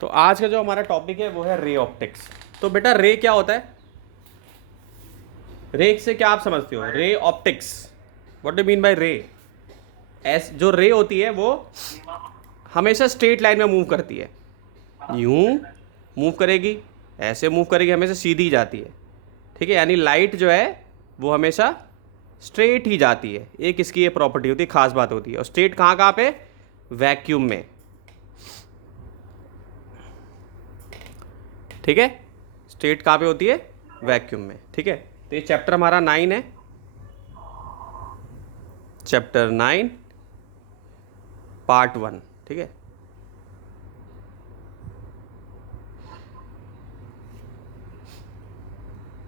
तो आज का जो हमारा टॉपिक है वो है रे ऑप्टिक्स। तो बेटा रे क्या होता है? रे से क्या आप समझते हो? Ray optics, what do mean by रे? एस जो रे होती है वो हमेशा स्ट्रेट लाइन में मूव करती है। यूं मूव करेगी, ऐसे मूव करेगी, हमेशा सीधी जाती है। ठीक है, यानी लाइट जो है वो हमेशा स्ट्रेट ही जाती है। एक इसकी ये प्रॉपर्टी होती है, खास बात होती है। और स्ट्रेट कहाँ कहाँ पे? वैक्यूम में। ठीक है, स्ट्रेट कहाँ पे होती है? वैक्यूम में। ठीक है, तो ये चैप्टर हमारा 9 है, चैप्टर 9 पार्ट 1। ठीक है,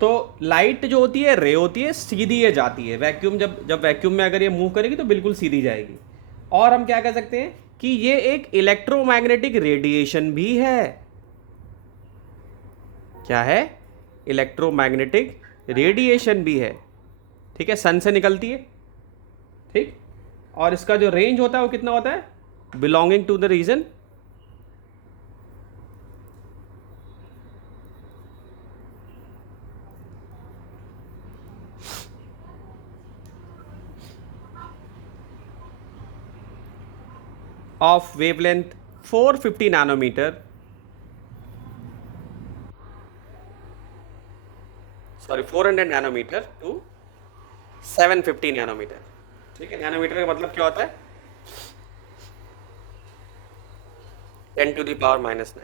तो लाइट जो होती है रे होती है, सीधी ये जाती है। वैक्यूम जब जब वैक्यूम में अगर ये मूव करेगी तो बिल्कुल सीधी जाएगी। और हम क्या कह सकते हैं कि ये एक इलेक्ट्रोमैग्नेटिक रेडिएशन भी है। क्या है? इलेक्ट्रोमैग्नेटिक रेडिएशन भी है। ठीक है, सन से निकलती है। ठीक, और इसका जो रेंज होता है वो कितना होता है? Belonging to the region of wavelength 450 nanometer, sorry 400 nanometre to 750 nanometre. ठीक है, नैनोमीटर का मतलब क्या होता है? 10⁻⁻⁹।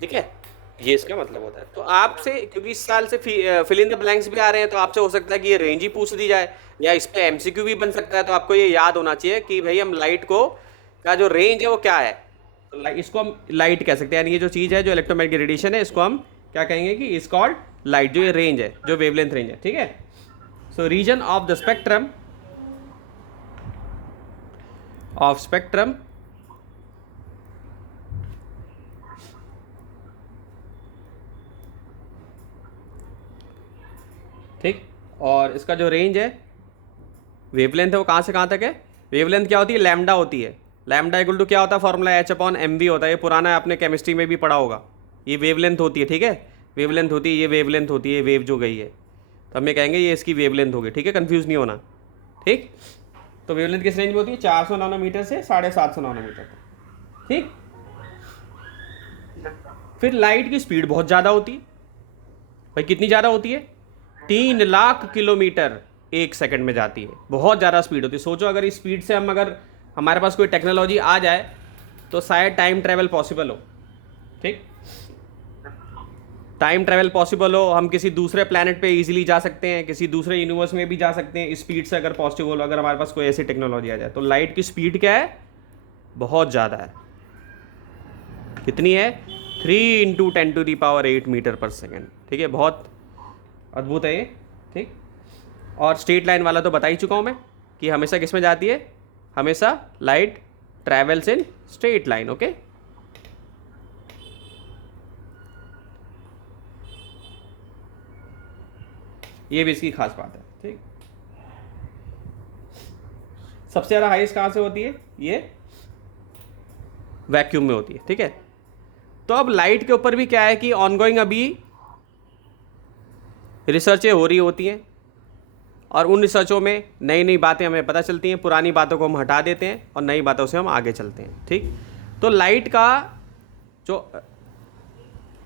ठीक है, ये इसका मतलब होता है। तो आपसे, क्योंकि इस साल से फिल इन द ब्लैंक्स भी आ रहे हैं, तो आपसे हो सकता है कि ये रेंज ही पूछ दी जाए या इस पे एमसीक्यू भी बन सकता है। तो आपको ये याद होना चाहिए कि भाई हम लाइट को का जो रेंज है वो क्या है। तो इसको हम लाइट कह सकते हैं, यानी ये जो चीज़ है जो इलेक्ट्रोमैग्नेटिक रेडिएशन है, इसको हम क्या कहेंगे कि इज कॉल्ड लाइट। जो ये रेंज है, जो वेवलेंथ रेंज है। ठीक है, सो रीजन ऑफ स्पेक्ट्रम ठीक, और इसका जो रेंज है, वेवलेंथ है, वो कहाँ से कहाँ तक है? वेवलेंथ क्या होती है? लैम्डा होती है। लैम्डा इक्वल टू क्या होता है? फॉर्मूला H/mv होता है। ये पुराना है, आपने केमिस्ट्री में भी पढ़ा होगा। ये वेवलेंथ होती है। ठीक है, वेवलेंथ होती है, ये वेवलेंथ होती है, वेव जो गई है। तो हम ये कहेंगे ये इसकी वेवलेंथ होगी। ठीक है, कंफ्यूज नहीं होना। ठीक, तो वेवलेंथ किस रेंज में होती है? 400 नैनोमीटर से 750 नैनोमीटर तक। ठीक, फिर लाइट की स्पीड बहुत ज़्यादा होती है। भाई कितनी ज़्यादा होती है? 3 लाख किलोमीटर 1 सेकंड में जाती है। बहुत ज़्यादा स्पीड होती है। सोचो अगर इस स्पीड से हम, अगर हमारे पास कोई टेक्नोलॉजी आ जाए तो शायद टाइम ट्रैवल पॉसिबल हो। ठीक, टाइम ट्रैवल पॉसिबल हो, हम किसी दूसरे प्लैनेट पे इजीली जा सकते हैं, किसी दूसरे यूनिवर्स में भी जा सकते हैं इस स्पीड से, अगर पॉसिबल हो, अगर हमारे पास कोई ऐसी टेक्नोलॉजी आ जाए। तो लाइट की स्पीड क्या है? बहुत ज़्यादा है। कितनी है? 3 × 10⁸ मीटर पर सेकेंड। ठीक है, बहुत अद्भुत है ये। ठीक, और स्ट्रेट लाइन वाला तो बता ही चुका हूँ मैं कि हमेशा किस में जाती है? हमेशा light travels in straight line. Okay, ये भी इसकी खास बात है। ठीक, सबसे ज़्यादा हाइस्ट कहाँ से होती है? ये वैक्यूम में होती है। ठीक है, तो अब लाइट के ऊपर भी क्या है कि ऑनगोइंग अभी रिसर्चें हो रही होती हैं, और उन रिसर्चों में नई नई बातें हमें पता चलती हैं। पुरानी बातों को हम हटा देते हैं और नई बातों से हम आगे चलते हैं। ठीक, तो लाइट का जो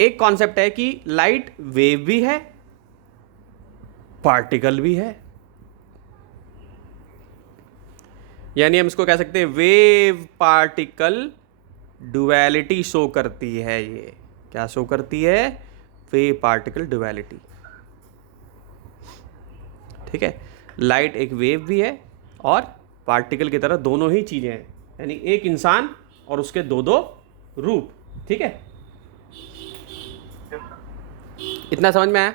एक कॉन्सेप्ट है कि लाइट वेव भी है, पार्टिकल भी है। यानी हम इसको कह सकते हैं वेव पार्टिकल डुअलिटी शो करती है। ये क्या शो करती है? Wave particle duality. ठीक है, लाइट एक वेव भी है और पार्टिकल की तरह दोनों ही चीज़ें हैं, यानी एक इंसान और उसके दो दो रूप। ठीक है, इतना समझ में आया?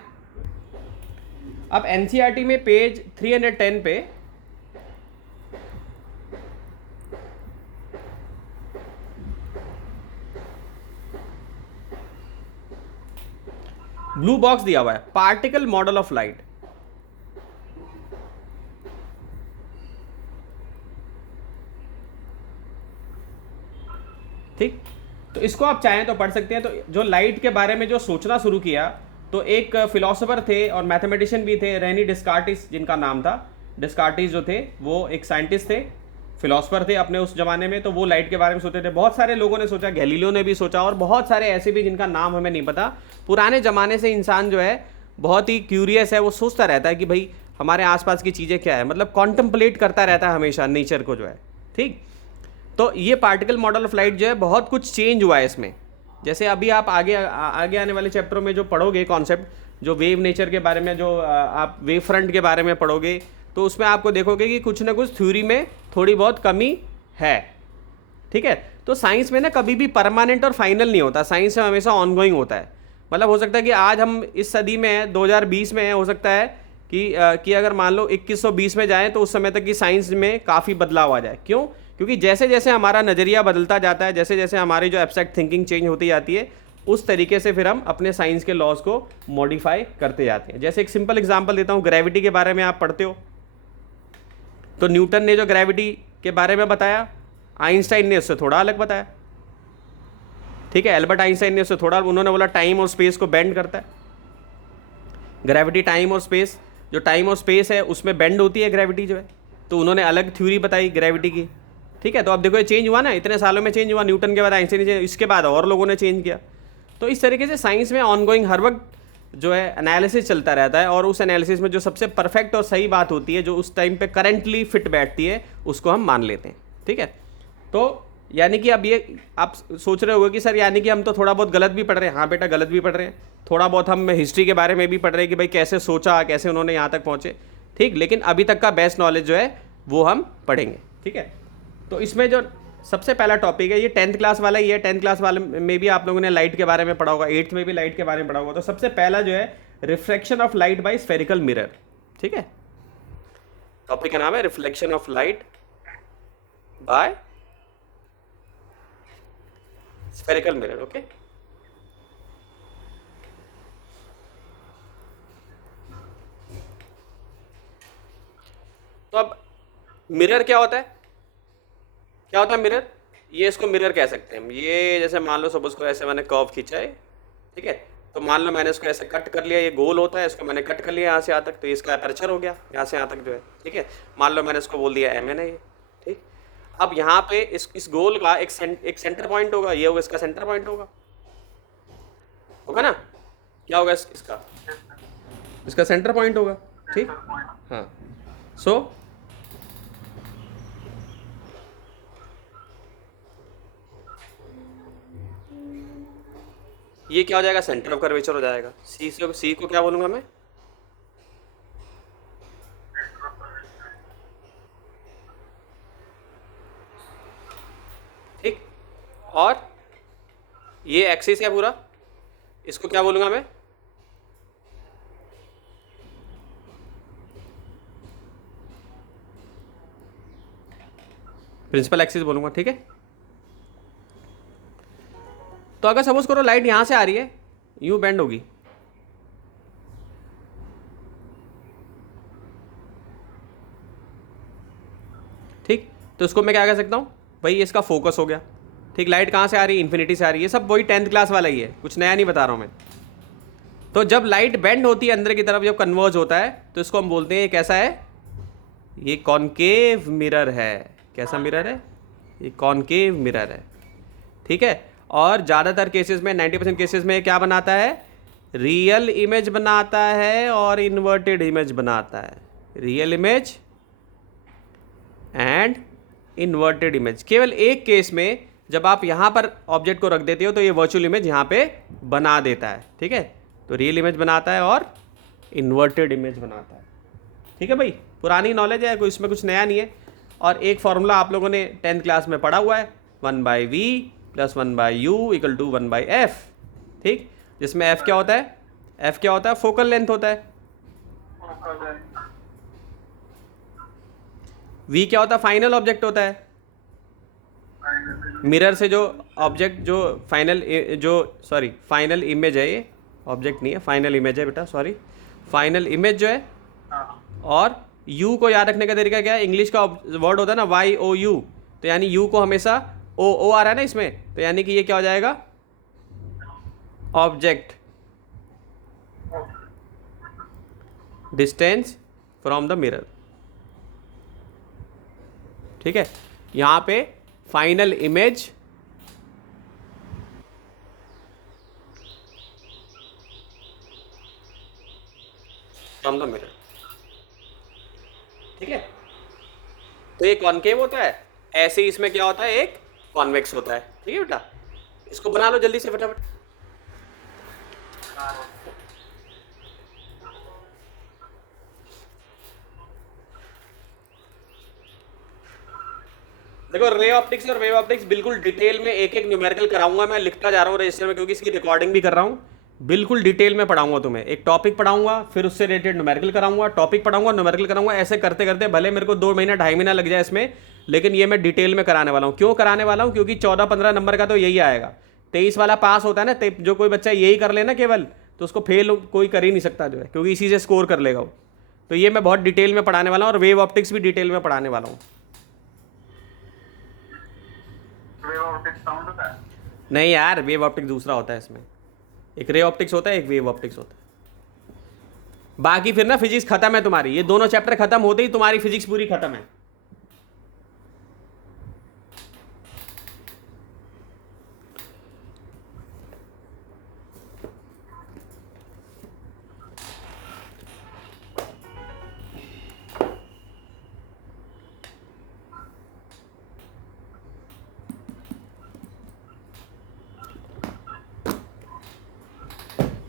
अब एनसीईआरटी में पेज 310 पे ब्लू बॉक्स दिया हुआ है, पार्टिकल मॉडल ऑफ लाइट। ठीक, तो इसको आप चाहें तो पढ़ सकते हैं। तो जो लाइट के बारे में जो सोचना शुरू किया, तो एक फिलोसोफर थे और मैथमेटिशियन भी थे, रेनी डिस्कार्टिस जिनका नाम था। डिस्कार्टिस जो थे वो एक साइंटिस्ट थे, फिलोसोफर थे अपने उस जमाने में। तो वो लाइट के बारे में सोचते थे। बहुत सारे लोगों ने सोचा, गैलीलियो ने भी सोचा, और बहुत सारे ऐसे भी जिनका नाम हमें नहीं पता। पुराने ज़माने से इंसान जो है बहुत ही क्यूरियस है, वो सोचता रहता है कि भाई हमारे आसपास की चीज़ें क्या है, मतलब कॉन्टम्पलेट करता रहता है हमेशा नेचर को जो है। ठीक, तो ये पार्टिकल मॉडल ऑफ लाइट जो है बहुत कुछ चेंज हुआ है इसमें। जैसे अभी आप आगे आने वाले चैप्टरों में जो पढ़ोगे कॉन्सेप्ट, जो वेव नेचर के बारे में, जो आप वेव फ्रंट के बारे में पढ़ोगे, तो उसमें आपको देखोगे कि कुछ ना कुछ थ्योरी में थोड़ी बहुत कमी है। ठीक है, तो साइंस में ना कभी भी परमानेंट और फाइनल नहीं होता, साइंस में हमेशा ऑनगोइंग होता है। मतलब हो सकता है कि आज हम इस सदी में हैं, 2020 में है, हो सकता है कि अगर मान लो 2120 में जाएं तो उस समय तक की साइंस में काफ़ी बदलाव आ जाए। क्यों? क्योंकि जैसे जैसे हमारा नज़रिया बदलता जाता है, जैसे जैसे हमारी जो एब्स्ट्रैक्ट थिंकिंग चेंज होती जाती है, उस तरीके से फिर हम अपने साइंस के लॉज को मॉडिफाई करते जाते हैं। जैसे एक सिंपल एग्जांपल देता हूँ, ग्रेविटी के बारे में आप पढ़ते हो, तो न्यूटन ने जो ग्रेविटी के बारे में बताया, आइंस्टाइन ने उससे थोड़ा अलग बताया। ठीक है, एल्बर्ट आइंस्टाइन ने उससे थोड़ा, उन्होंने बोला टाइम और स्पेस को बेंड करता है। ग्रेविटी, टाइम और स्पेस, जो टाइम और स्पेस है उसमें बेंड होती है ग्रेविटी जो है, तो उन्होंने अलग थ्योरी बताई ग्रेविटी की। ठीक है, तो अब देखो ये चेंज हुआ ना, इतने सालों में चेंज हुआ, न्यूटन के बाद आइंस्टाइन ने, इसके बाद और लोगों ने चेंज किया। तो इस तरीके से साइंस में ऑनगोइंग हर वक्त जो है एनालिसिस चलता रहता है, और उस एनालिसिस में जो सबसे परफेक्ट और सही बात होती है, जो उस टाइम पे करंटली फिट बैठती है, उसको हम मान लेते हैं। ठीक है, तो यानी कि अब ये आप सोच रहे होगे कि सर यानी कि हम तो थोड़ा बहुत गलत भी पढ़ रहे हैं। हाँ बेटा, गलत भी पढ़ रहे हैं, थोड़ा बहुत हम हिस्ट्री के बारे में भी पढ़ रहे हैं कि भाई कैसे सोचा, कैसे उन्होंने यहाँ तक पहुँचे। ठीक, लेकिन अभी तक का बेस्ट नॉलेज जो है वो हम पढ़ेंगे। ठीक है, तो इसमें जो सबसे पहला टॉपिक है, ये 10th क्लास वाला ही है। 10th क्लास वाले में भी आप लोगों ने लाइट के बारे में पढ़ा होगा, 8th में भी लाइट के बारे में पढ़ा होगा। तो सबसे पहला जो है reflection of light by spherical mirror. ठीक है, टॉपिक का नाम है reflection of light by spherical mirror. Okay, तो अब मिरर क्या होता है? क्या होता है मिरर? ये इसको मिरर कह सकते हैं हम। ये जैसे मान लो सपोज को ऐसे मैंने कर्व खींचा है, ठीक है, तो मान लो मैंने इसको ऐसे कट कर लिया, ये गोल होता है, इसको मैंने कट कर लिया यहाँ से यहाँ तक, तो इसका अपर्चर हो गया यहाँ से यहाँ तक जो है। ठीक है, मान लो मैंने इसको बोल दिया एम एन है ये। ठीक, अब यहाँ पे इस गोल का एक सेंटर पॉइंट होगा, ये होगा इसका सेंटर पॉइंट होगा ना, क्या होगा इसका सेंटर पॉइंट होगा। ठीक, हाँ, सो ये क्या हो जाएगा? सेंटर ऑफ कर्वेचर हो जाएगा। सी को क्या बोलूंगा मैं? ठीक, और ये एक्सिस है पूरा, इसको क्या बोलूंगा मैं? प्रिंसिपल एक्सिस बोलूंगा। ठीक है, तो अगर सपोज करो लाइट यहां से आ रही है, यूं बेंड होगी, ठीक, तो इसको मैं क्या कह सकता हूं भाई, इसका फोकस हो गया। ठीक, लाइट कहां से आ रही है? इन्फिनिटी से आ रही है। सब वही 10th क्लास वाला ही है, कुछ नया नहीं बता रहा हूं मैं। तो जब लाइट बेंड होती है अंदर की तरफ, जब कन्वर्ज होता है, तो इसको हम बोलते हैं ये कैसा है? ये कॉनकेव मिरर है। कैसा मिरर है? ये कॉनकेव मिरर है। ठीक है, और ज़्यादातर केसेस में, 90% केसेस में क्या बनाता है? रियल इमेज बनाता है और इन्वर्टेड इमेज बनाता है। Real image and inverted image. केवल एक केस में जब आप यहाँ पर ऑब्जेक्ट को रख देते हो तो ये वर्चुअल इमेज यहाँ पे बना देता है। ठीक है, तो रियल इमेज बनाता है और इन्वर्टेड इमेज बनाता है। ठीक है भाई, पुरानी नॉलेज है, कोई इसमें कुछ नया नहीं है। और एक फॉर्मूला आप लोगों ने 10th क्लास में पढ़ा हुआ है, 1/v + 1/u = 1/f। ठीक, जिसमें f क्या होता है? f क्या होता है? फोकल लेंथ होता है। v क्या होता है? फाइनल ऑब्जेक्ट होता है। मिरर से जो ऑब्जेक्ट, जो फाइनल इमेज है, ये ऑब्जेक्ट नहीं है, फाइनल इमेज है बेटा, सॉरी, फाइनल इमेज जो है। और u को याद रखने का तरीका क्या है? इंग्लिश का वर्ड होता है ना YOU, तो यानी u को हमेशा ओ ओ आ रहा है ना इसमें, तो यानी कि ये क्या हो जाएगा, object distance from the mirror. ठीक है, यहां पे final image from the mirror. ठीक है, तो ये कॉनकेव होता है, ऐसे ही इसमें क्या होता है, एक कॉन्वेक्स होता है। ठीक है बेटा, इसको बना लो जल्दी से फटाफट। देखो रे ऑप्टिक्स और वेव ऑप्टिक्स बिल्कुल डिटेल में एक एक न्यूमेरिकल कराऊंगा, मैं लिखता जा रहा हूँ रजिस्टर में, क्योंकि इसकी रिकॉर्डिंग भी कर रहा हूँ। बिल्कुल डिटेल में पढ़ाऊंगा तुम्हें, एक टॉपिक पढ़ाऊंगा, फिर उससे रिलेटेड न्यूमेरिकल कराऊंगा, टॉपिक पढ़ाऊंगा, न्यूमेरिकल कराऊंगा, ऐसे करते करते भले मेरे को 2 महीना 2.5 महीना लग जाए इसमें, लेकिन ये मैं डिटेल में कराने वाला हूँ। क्यों कराने वाला हूँ, क्योंकि 14-15 नंबर का तो यही आएगा। 23 वाला पास होता है ना, जो कोई बच्चा यही कर लेना केवल, तो उसको फेल कोई कर ही नहीं सकता जो है, क्योंकि इसी से स्कोर कर लेगा वो। तो ये मैं बहुत डिटेल में पढ़ाने वाला हूँ, और वेव ऑप्टिक्स भी डिटेल में पढ़ाने वाला हूँ। नहीं यार, वेव ऑप्टिक्स दूसरा होता है इसमें, एक रे ऑप्टिक्स होता है, एक वेव ऑप्टिक्स होता है। बाकी फिर ना फिजिक्स खत्म है तुम्हारी, ये दोनों चैप्टर खत्म होते ही तुम्हारी फिजिक्स पूरी खत्म है।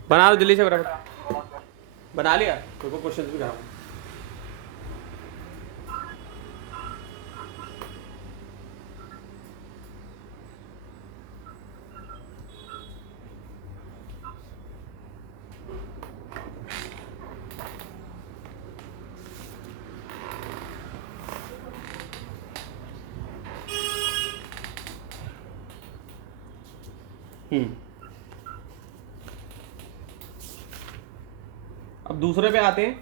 बना लो जल्दी से फटाफट, बना लिया, तो क्वेश्चन भी कराऊँ। अब दूसरे पे आते हैं।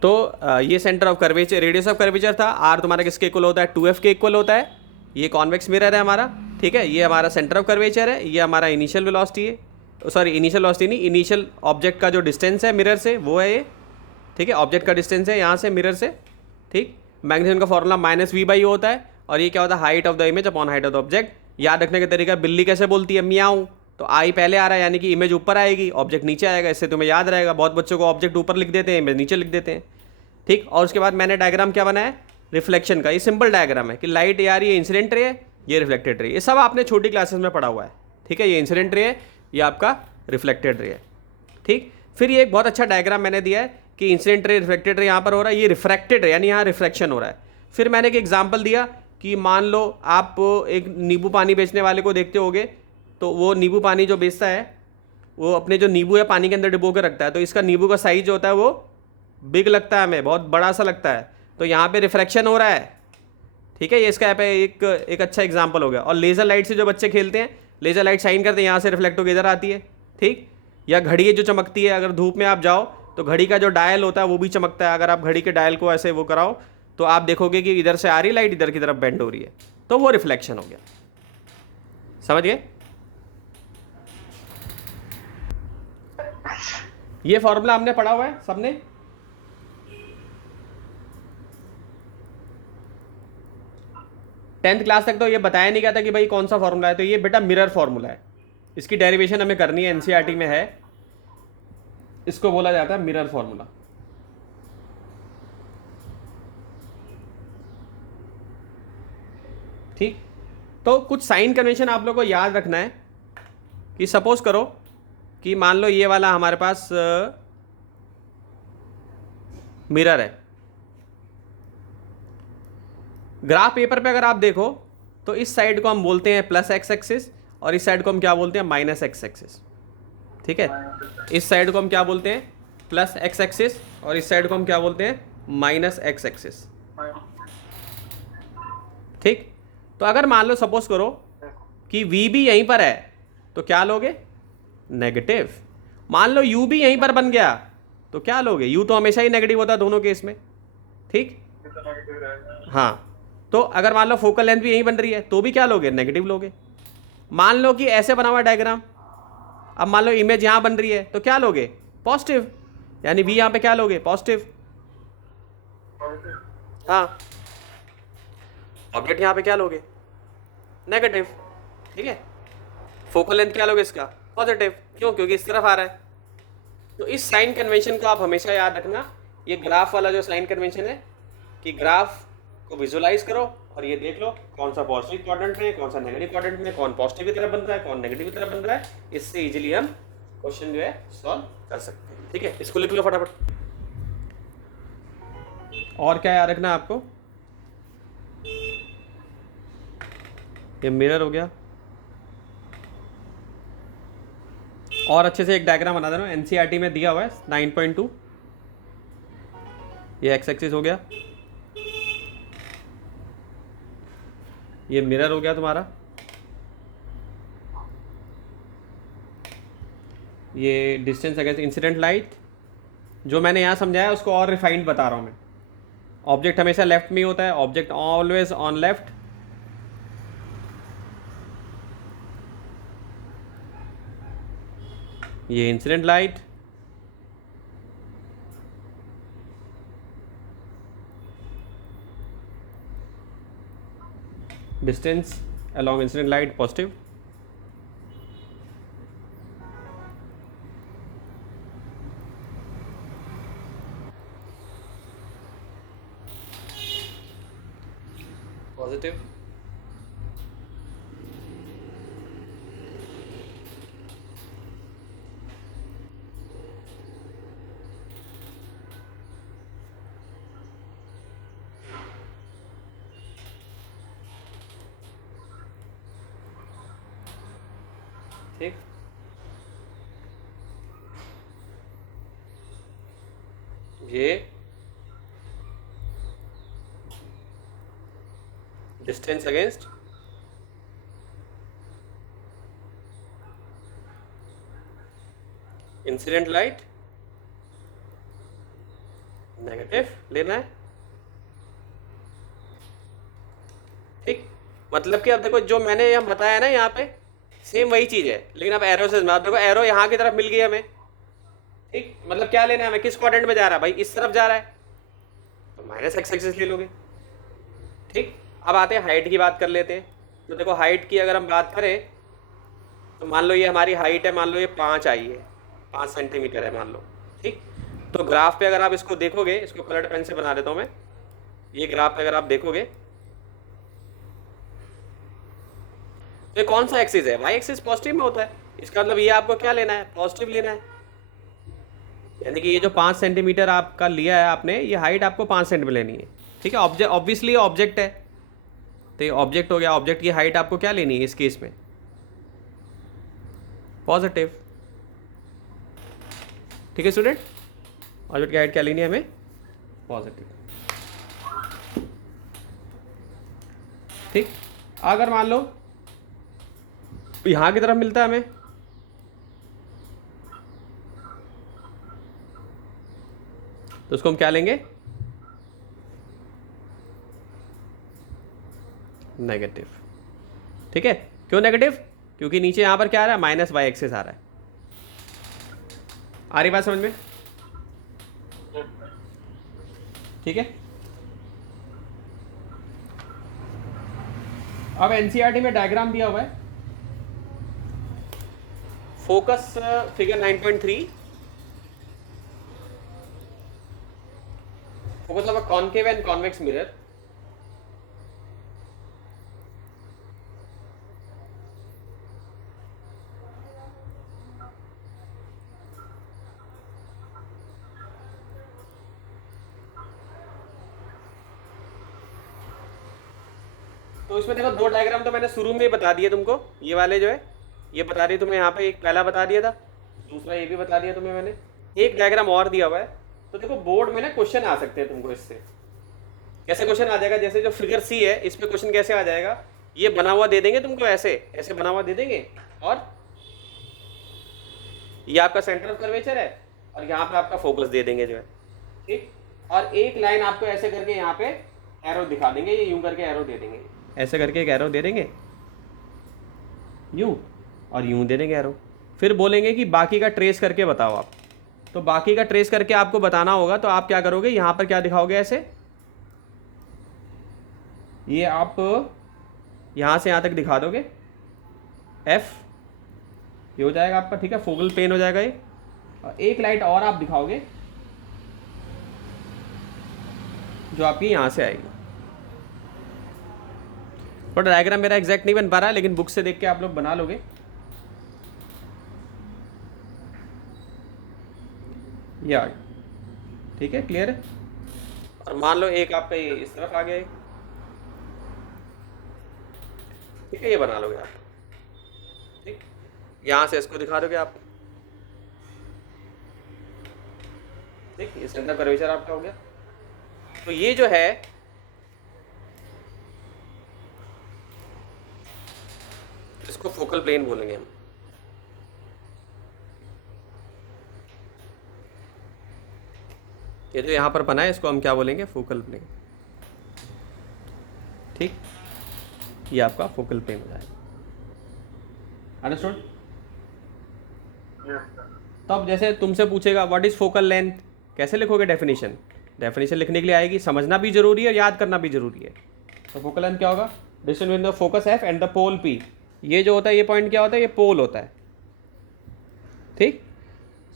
तो ये centre of curvature, radius of curvature था, आर तुम्हारा किसके इक्वल होता है, 2f के इक्वल होता है। ये कॉन्वेक्स मिरर है हमारा, ठीक है, ये हमारा सेंटर ऑफ कर्वेचर है, ये हमारा इनिशियल वेलोसिटी है, सॉरी इनिशियल वेलोसिटी नहीं, इनिशियल ऑब्जेक्ट का जो डिस्टेंस है मिरर से वो है ये। ठीक है, ऑब्जेक्ट का डिस्टेंस है यहाँ से मिरर से। ठीक, मैग्नीफिकेशन का फॉर्मूला -v/u होता है, और ये क्या होता है, height of the image upon height of the object. याद रखने का तरीका, बिल्ली कैसे बोलती है, म्याऊं, तो आई पहले आ रहा है, यानी कि इमेज ऊपर आएगी, ऑब्जेक्ट नीचे आएगा, इससे तुम्हें याद रहेगा। बहुत बच्चों को ऑब्जेक्ट ऊपर लिख देते हैं, इमेज नीचे लिख देते हैं। ठीक, और उसके बाद मैंने डायग्राम क्या बनाया, रिफ्लेक्शन का। ये सिंपल डायग्राम है कि लाइट यार ये इंसिडेंट रे है, ये रिफ्लेक्टेड रे, ये सब आपने छोटी क्लासेस में पढ़ा हुआ है। ठीक है, ये इंसिडेंट रे है, ये आपका रिफ्लेक्टेड रे है। ठीक, फिर ये एक बहुत अच्छा डायग्राम मैंने दिया है कि इंसिडेंट रे, रिफ्लेक्टेड रे यहाँ पर हो रहा है, ये रिफ्रैक्टेड रे यानी यहाँ रिफ्रैक्शन हो रहा है। फिर मैंने एक एग्जाम्पल दिया कि मान लो आप एक नींबू पानी बेचने वाले को देखते होगे, तो वो नींबू पानी जो बेचता है वो अपने जो नींबू है पानी के अंदर डिबो के रखता है, तो इसका नींबू का साइज जो होता है वो बिग लगता है, हमें बहुत बड़ा सा लगता है, तो यहाँ पे रिफ्रैक्शन हो रहा है। ठीक है, ये इसका यहाँ पे एक अच्छा एग्जाम्पल हो गया। और लेज़र लाइट से जो बच्चे खेलते हैं, लेज़र लाइट शाइन करते हैं, यहाँ से रिफ्लेक्ट होकर इधर आती है। ठीक, या घड़ी जो चमकती है, अगर धूप में आप जाओ तो घड़ी का जो डायल होता है वो भी चमकता है। अगर आप घड़ी के डायल को ऐसे वो कराओ तो आप देखोगे कि इधर से आ रही लाइट, इधर की तरफ बेंड हो रही है, तो वो रिफ्लेक्शन हो गया। समझ गए? ये फॉर्मूला हमने पढ़ा हुआ है सबने। टेंथ क्लास तक तो ये बताया नहीं गया था कि भाई कौन सा फॉर्मूला है, तो ये बेटा मिरर फॉर्मूला है, इसकी डेरिवेशन हमें करनी है, एनसीईआरटी में है, इसको बोला जाता है मिरर फॉर्मूला। ठीक, तो कुछ साइन कन्वेंशन आप लोगों को याद रखना है कि सपोज करो कि मान लो ये वाला हमारे पास मिरर है। ग्राफ पेपर पे अगर आप देखो तो इस साइड को हम बोलते हैं प्लस एक्स एक्सिस, और इस साइड को हम क्या बोलते हैं, माइनस एक्स एक्सिस। ठीक है, इस साइड को हम क्या बोलते हैं, प्लस एक्स एक्सिस, और इस साइड को हम क्या बोलते हैं, माइनस एक्स एक्सिस। ठीक। तो अगर मान लो सपोज करो कि वी भी यहीं पर है तो क्या लोगे? नेगेटिव। मान लो यू भी यहीं पर बन गया तो क्या लोगे? यू तो हमेशा ही नेगेटिव होता है दोनों केस में, ठीक। हाँ, तो अगर मान लो फोकल लेंथ भी यहीं बन रही है तो भी क्या लोगे? नेगेटिव लोगे। मान लो कि ऐसे बना हुआ डायग्राम, अब मान लो इमेज यहां बन रही है तो क्या लोगे? पॉजिटिव, यानी वी यहां पे क्या लोगे? पॉजिटिव। हाँ, ऑब्जेक्ट यहां पे क्या लोगे? नेगेटिव, ठीक है। फोकल लेंथ क्या लोगे इसका? पॉजिटिव। क्यों? क्योंकि इस तरफ आ रहा है। तो इस साइन कन्वेंशन को आप हमेशा याद रखना। ये ग्राफ वाला जो साइन कन्वेंशन है कि ग्राफ को विजुलाइज करो और ये देख लो कौन सा पॉजिटिव क्वाड्रेंट में, कौन सा नेगेटिव क्वाड्रेंट में, कौन पॉजिटिव की तरफ बन रहा है, कौन नेगेटिव की तरफ बन रहा है। इससे इजीली हम क्वेश्चन जो है सॉल्व कर सकते हैं, ठीक है। इसको लिख लो फटाफट। और क्या याद रखना है आपको? ये मिरर हो गया। और अच्छे से एक डायग्राम बना देना, एनसीईआरटी में दिया हुआ है 9.2। ये एक्स एक्सिस हो गया, ये मिरर हो गया तुम्हारा, ये डिस्टेंस अगेंस्ट इंसिडेंट लाइट। जो मैंने यहाँ समझाया उसको और रिफाइंड बता रहा हूँ मैं। ऑब्जेक्ट हमेशा लेफ्ट में ही होता है, ऑब्जेक्ट ऑलवेज ऑन लेफ्ट। ये incident light, distance along incident light positive, positive, ठीक। ये distance against incident light, negative लेना है, ठीक। मतलब कि अब देखो जो मैंने यहाँ बताया ना, यहाँ पे सेम वही चीज है, लेकिन अब एरो से देखो, एरो यहाँ की तरफ मिल गई हमें, ठीक। मतलब क्या लेना है हमें? किस क्वाड्रेंट में जा रहा है भाई? इस तरफ जा रहा है तो माइनस एक्स एक्सिस ले लोगे, ठीक। अब आते हैं हाइट की बात कर लेते हैं। तो देखो हाइट की अगर हम बात करें तो मान लो ये हमारी हाइट है, मान लो ये 5 आई है, 5 सेंटीमीटर है मान लो, ठीक। तो ग्राफ पे अगर आप इसको देखोगे, इसको कलर्ड पेन से बना देता हूँ मैं। ये ग्राफ पे अगर आप देखोगे तो ये कौन सा एक्सिस है? वाई एक्सिस पॉजिटिव में होता है। इसका मतलब ये आपको क्या लेना है? पॉजिटिव लेना है। यानी कि ये जो 5 सेंटीमीटर आपका लिया है आपने, ये हाइट आपको 5 सेंटीमीटर लेनी है, ठीक है। ऑब्जेक्ट ऑब्वियसली ऑब्जेक्ट है तो ये ऑब्जेक्ट हो गया। ऑब्जेक्ट की हाइट आपको क्या लेनी है इस केस में? पॉजिटिव, ठीक है स्टूडेंट। ऑब्जेक्ट की हाइट क्या लेनी है हमें? पॉजिटिव, ठीक। अगर मान लो यहां की तरफ मिलता है हमें तो उसको हम क्या लेंगे? नेगेटिव, ठीक है। क्यों नेगेटिव? क्योंकि नीचे यहां पर क्या आ रहा है? माइनस वाई एक्सिस आ रहा है। आ रही बात समझ में? ठीक है। अब एनसीईआरटी में डायग्राम दिया हुआ है, focus figure 9.3, focus of a concave and convex mirror. तो इसमें देखो दो डायग्राम तो मैंने शुरू में ही बता दिए तुमको। ये वाले जो है ये बता दिए तुम्हें, यहाँ पे एक पहला बता दिया था, दूसरा ये भी बता दिया तुम्हें मैंने। एक डायग्राम और दिया हुआ है। तो देखो बोर्ड में ना क्वेश्चन आ सकते हैं तुमको इससे, कैसे क्वेश्चन आ जाएगा, जैसे जो फिगर सी है इस पे क्वेश्चन कैसे आ जाएगा, ये बना हुआ दे देंगे तुमको, ऐसे ऐसे बना हुआ दे देंगे, और ये आपका सेंटर ऑफ कर्वेचर है और यहाँ पे आपका फोकस दे देंगे जो है, ठीक। और एक लाइन आपको ऐसे करके यहाँ पे एरो दिखा देंगे, ये यूं करके एरो दे देंगे, ऐसे करके एक एरो दे देंगे यूं, और यूं दे देंगे एरो। फिर बोलेंगे कि बाकी का ट्रेस करके बताओ आप। तो बाकी का ट्रेस करके आपको बताना होगा, तो आप क्या करोगे, यहाँ पर क्या दिखाओगे, ऐसे ये आप यहाँ से यहाँ तक दिखा दोगे, एफ ये हो जाएगा आपका, ठीक है, फोकल प्लेन हो जाएगा ये। और एक लाइट और आप दिखाओगे जो आपकी यहाँ से आएगी। बट डायग्राम मेरा एग्जैक्ट नहीं बन पा रहा है, लेकिन बुक से देख के आप लोग बना लोगे। या ठीक है, क्लियर है। और मान लो एक आपका ये इस तरफ आ गया, ठीक है, ये बना लोगे आप, ठीक, यहाँ से इसको दिखा दोगे आप, ठीक, ये सेंटर कर्वेचर आपका हो गया। तो ये जो है इसको फोकल प्लेन बोलेंगे हम। ये जो यहाँ पर बना है इसको हम क्या बोलेंगे, फोकल प्लेन, ठीक, ये आपका फोकल प्लेन हो जाएगा। अंडरस्टूड। तब जैसे तुमसे पूछेगा व्हाट इज फोकल लेंथ, कैसे लिखोगे डेफिनेशन, डेफिनेशन लिखने के लिए आएगी, समझना भी जरूरी है और याद करना भी जरूरी है। तो फोकल लेंथ क्या होगा, distance between the focus F and the pole P. ये जो होता है, ये पॉइंट क्या होता है, ये पोल होता है, ठीक।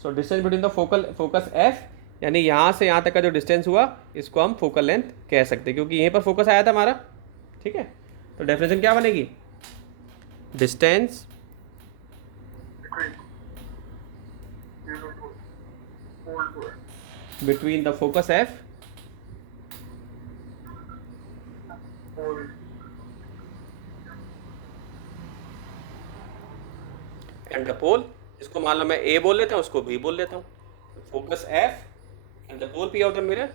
So distance between the focus F, यानी यहाँ से यहाँ तक का जो डिस्टेंस हुआ इसको हम फोकल लेंथ कह सकते हैं, क्योंकि यहीं पर फोकस आया था हमारा, ठीक है। तो डेफिनेशन क्या बनेगी, distance between the focus F and the pole, इसको मान लो मैं A बोल लेता हूँ, उसको B बोल लेता हूँ, focus F and the pole P of the mirror।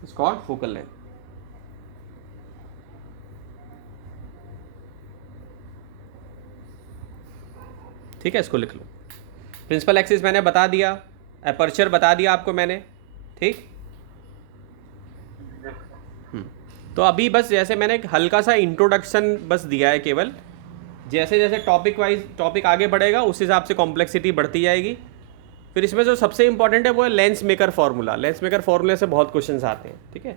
It's called focal length। ठीक है, इसको लिख लो। प्रिंसिपल एक्सिस मैंने बता दिया, अपर्चर बता दिया आपको मैंने, ठीक। तो अभी बस जैसे मैंने एक हल्का सा इंट्रोडक्शन बस दिया है केवल, जैसे जैसे टॉपिक आगे बढ़ेगा उस हिसाब से कॉम्प्लेक्सिटी बढ़ती जाएगी। फिर इसमें जो सबसे इंपॉर्टेंट है वो है lens maker formula. Lens maker फार्मूले से बहुत क्वेश्चंस आते हैं, ठीक है।